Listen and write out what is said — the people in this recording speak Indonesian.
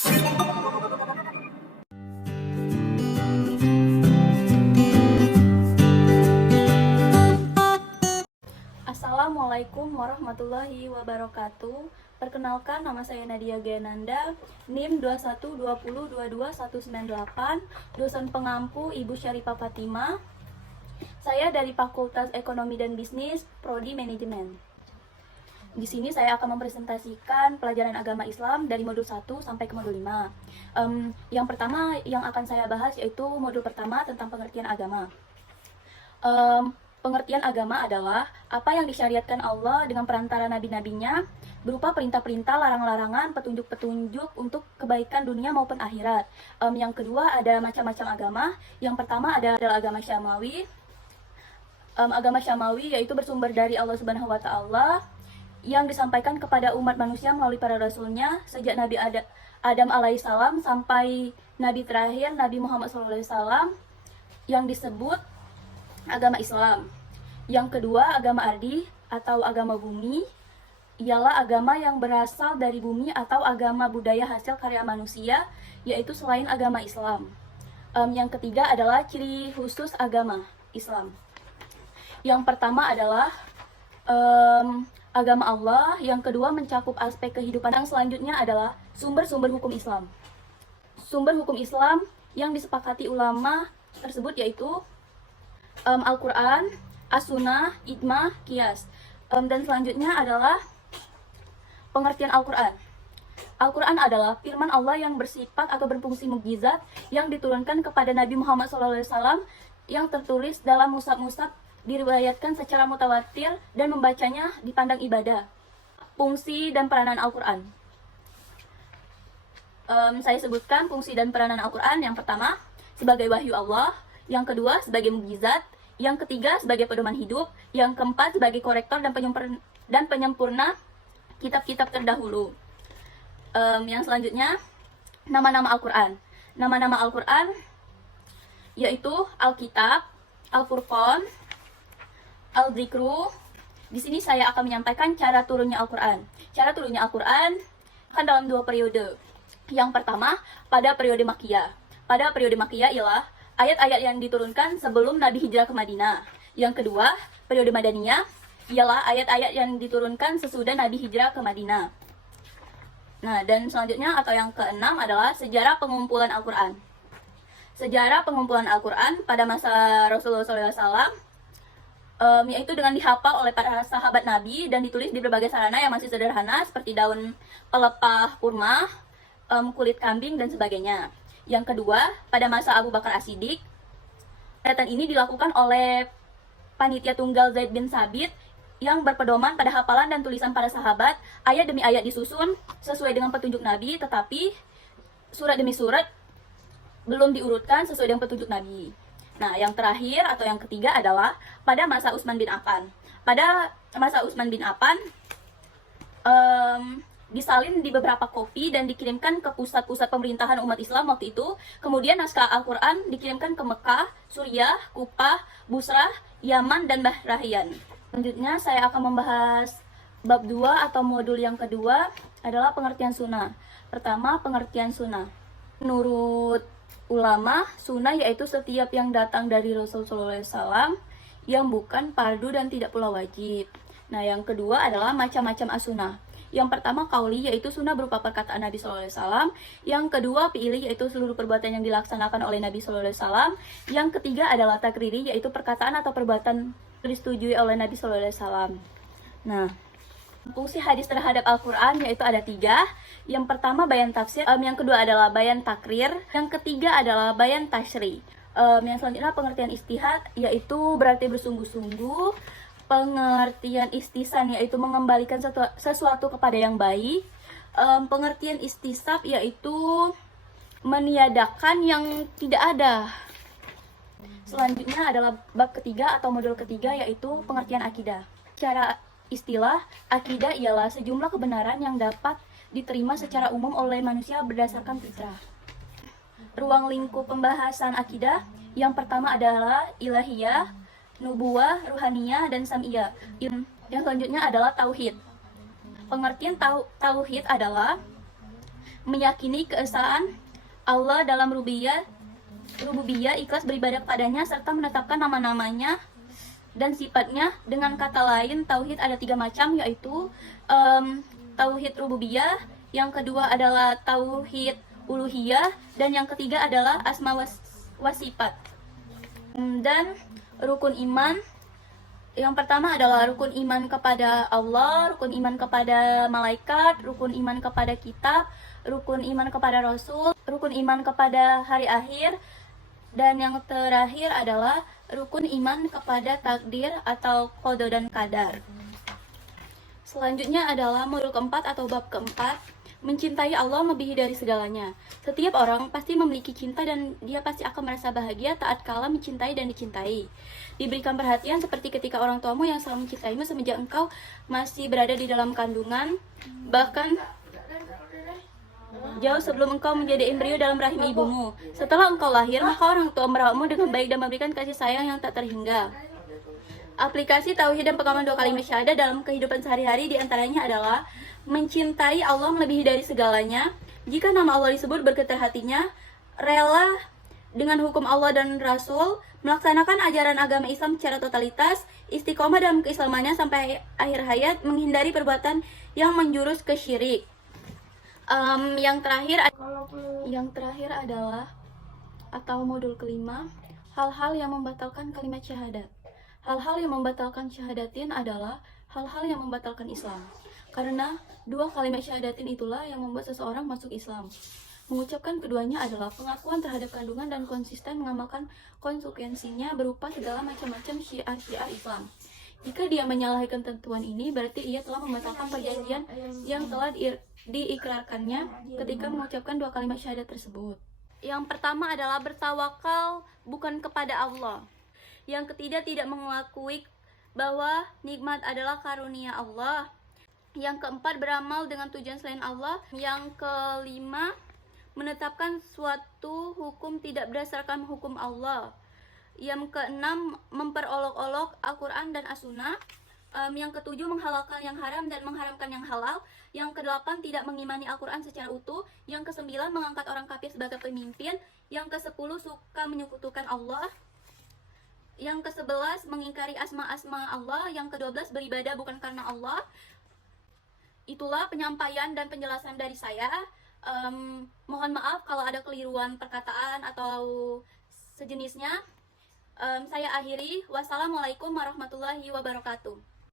Assalamualaikum warahmatullahi wabarakatuh. Perkenalkan, nama saya Nadia Gayananda, NIM 2120222198, dosen pengampu Ibu Syarifah Fatimah. Saya dari Fakultas Ekonomi dan Bisnis, Prodi Manajemen. Di sini saya akan mempresentasikan pelajaran agama Islam dari modul 1 sampai ke modul 5. Yang pertama yang akan saya bahas yaitu modul pertama tentang pengertian agama. Pengertian agama adalah apa yang disyariatkan Allah dengan perantara nabi-nabinya berupa perintah-perintah, larang-larangan, petunjuk-petunjuk untuk kebaikan dunia maupun akhirat. Yang kedua ada macam-macam agama. Yang pertama adalah agama Syamawi. Agama Syamawi yaitu bersumber dari Allah Subhanahu wa Ta'ala yang disampaikan kepada umat manusia melalui para rasulnya sejak Nabi Adam alaihissalam sampai Nabi terakhir Nabi Muhammad SAW, yang disebut agama Islam. Yang kedua, agama ardi atau agama bumi ialah agama yang berasal dari bumi atau agama budaya hasil karya manusia, yaitu selain agama Islam. Yang ketiga adalah ciri khusus agama Islam. Yang pertama adalah agama Allah. Yang kedua mencakup aspek kehidupan. Yang selanjutnya adalah sumber-sumber hukum Islam. Sumber hukum Islam yang disepakati ulama tersebut yaitu Al-Quran, As-Sunnah, Ijma, Qiyas. Dan selanjutnya adalah pengertian Al-Quran. Al-Quran adalah firman Allah yang bersifat atau berfungsi mukjizat yang diturunkan kepada Nabi Muhammad SAW yang tertulis dalam mushaf-mushaf, diriwayatkan secara mutawatir dan membacanya dipandang ibadah. Fungsi dan peranan Al-Quran. Saya sebutkan fungsi dan peranan Al-Quran. Yang pertama, sebagai wahyu Allah. Yang kedua, sebagai mukjizat. Yang ketiga, sebagai pedoman hidup. Yang keempat, sebagai korektor dan penyempurna kitab-kitab terdahulu. Yang selanjutnya, nama-nama Al-Quran. Nama-nama Al-Quran yaitu Alkitab, Al-Furqan, Al-Zikru. Di sini saya akan menyampaikan cara turunnya Al-Quran. Cara turunnya Al-Quran kan dalam 2 periode. Yang pertama, pada periode Makkiyah. Pada periode Makkiyah ialah ayat-ayat yang diturunkan sebelum Nabi hijrah ke Madinah. Yang kedua, periode Madaniyah ialah ayat-ayat yang diturunkan sesudah Nabi hijrah ke Madinah. Nah, dan selanjutnya atau yang keenam adalah sejarah pengumpulan Al-Quran. Sejarah pengumpulan Al-Quran pada masa Rasulullah SAW, yaitu dengan dihafal oleh para sahabat Nabi dan ditulis di berbagai sarana yang masih sederhana seperti daun pelepah kurma, kulit kambing, dan sebagainya. Yang kedua, pada masa Abu Bakar As-Siddiq, penelitian ini dilakukan oleh panitia tunggal Zaid bin Sabit yang berpedoman pada hafalan dan tulisan para sahabat. Ayat demi ayat disusun sesuai dengan petunjuk Nabi, tetapi surat demi surat belum diurutkan sesuai dengan petunjuk Nabi. Nah, yang terakhir atau yang ketiga adalah pada masa Utsman bin Affan. Pada masa Utsman bin Affan, disalin di beberapa kopi dan dikirimkan ke pusat-pusat pemerintahan umat Islam waktu itu. Kemudian naskah Al-Quran dikirimkan ke Mekah, Suriah, Kupah, Busrah, Yaman, dan Bahrain. Selanjutnya saya akan membahas bab 2 atau modul yang kedua adalah pengertian sunnah. Pertama, pengertian sunnah. Menurut ulama, sunnah yaitu setiap yang datang dari Rasulullah SAW yang bukan fardu dan tidak pula wajib. Nah, yang kedua adalah macam-macam as-sunnah. Yang pertama qauli, yaitu sunnah berupa perkataan Nabi SAW. Yang kedua fi'li, yaitu seluruh perbuatan yang dilaksanakan oleh Nabi SAW. Yang ketiga adalah takriri, yaitu perkataan atau perbuatan disetujui oleh Nabi SAW. Nah, fungsi hadis terhadap Al-Quran yaitu ada 3. Yang pertama bayan tafsir, yang kedua adalah bayan takrir, yang ketiga adalah bayan tasyri. Yang selanjutnya pengertian istihad, yaitu berarti bersungguh-sungguh. Pengertian istisan yaitu mengembalikan sesuatu kepada yang baik. Pengertian istisab yaitu meniadakan yang tidak ada. Selanjutnya adalah bab ketiga atau modul ketiga yaitu pengertian akidah. Secara istilah, akidah ialah sejumlah kebenaran yang dapat diterima secara umum oleh manusia berdasarkan fitrah. Ruang lingkup pembahasan akidah yang pertama adalah ilahiyah, nubuwah, ruhaniyah, dan sam'iyah. Yang selanjutnya adalah tauhid. Pengertian tauhid adalah meyakini keesaan Allah dalam rububiyah, ikhlas beribadah kepadanya, serta menetapkan nama-namanya dan sifatnya. Dengan kata lain, tauhid ada 3 macam, yaitu tauhid rububiyah, yang kedua adalah tauhid uluhiyah, dan yang ketiga adalah asma wa sifat. Dan rukun iman, yang pertama adalah rukun iman kepada Allah, rukun iman kepada malaikat, rukun iman kepada kitab, rukun iman kepada rasul, rukun iman kepada hari akhir, dan yang terakhir adalah rukun iman kepada takdir atau qada dan qadar. Selanjutnya adalah modul keempat atau bab keempat, mencintai Allah melebihi dari segalanya. Setiap orang pasti memiliki cinta dan dia pasti akan merasa bahagia taat kala mencintai dan dicintai. Diberikan perhatian seperti ketika orang tuamu yang selalu mencintaimu semenjak engkau masih berada di dalam kandungan, bahkan jauh sebelum engkau menjadi embrio dalam rahim ibumu. Setelah engkau lahir, maka orang tua merawatmu dengan baik dan memberikan kasih sayang yang tak terhingga. Aplikasi tauhid dan pengaman 2 kalimat syahadat dalam kehidupan sehari-hari diantaranya adalah mencintai Allah melebihi dari segalanya. Jika nama Allah disebut, bergetar hatinya, rela dengan hukum Allah dan Rasul, melaksanakan ajaran agama Islam secara totalitas, istiqomah dalam keislamannya sampai akhir hayat, menghindari perbuatan yang menjurus ke syirik. Yang terakhir adalah atau modul kelima, hal-hal yang membatalkan kalimat syahadat. Hal-hal yang membatalkan syahadatin adalah hal-hal yang membatalkan Islam. Karena 2 kalimat syahadatin itulah yang membuat seseorang masuk Islam. Mengucapkan keduanya adalah pengakuan terhadap kandungan dan konsisten mengamalkan konsekuensinya berupa segala macam-macam syiar-syiar Islam. Jika dia menyalahi ketentuan ini, berarti ia telah membatalkan perjanjian yang telah diikrarkannya ketika mengucapkan 2 kalimat syahadat tersebut. Yang pertama adalah bertawakal bukan kepada Allah. Yang ketiga, tidak mengakui bahwa nikmat adalah karunia Allah. Yang keempat, beramal dengan tujuan selain Allah. Yang kelima, menetapkan suatu hukum tidak berdasarkan hukum Allah. Yang keenam, memperolok-olok Al-Quran dan As-Sunnah. Yang ketujuh, menghalalkan yang haram dan mengharamkan yang halal. Yang kedelapan, tidak mengimani Al-Quran secara utuh. Yang kesembilan, mengangkat orang kafir sebagai pemimpin. Yang kesepuluh, suka menyekutukan Allah. Yang ke-11, mengingkari asma-asma Allah. Yang ke-12, beribadah bukan karena Allah. Itulah penyampaian dan penjelasan dari saya. Mohon maaf kalau ada keliruan perkataan atau sejenisnya. Saya akhiri. Wassalamualaikum warahmatullahi wabarakatuh.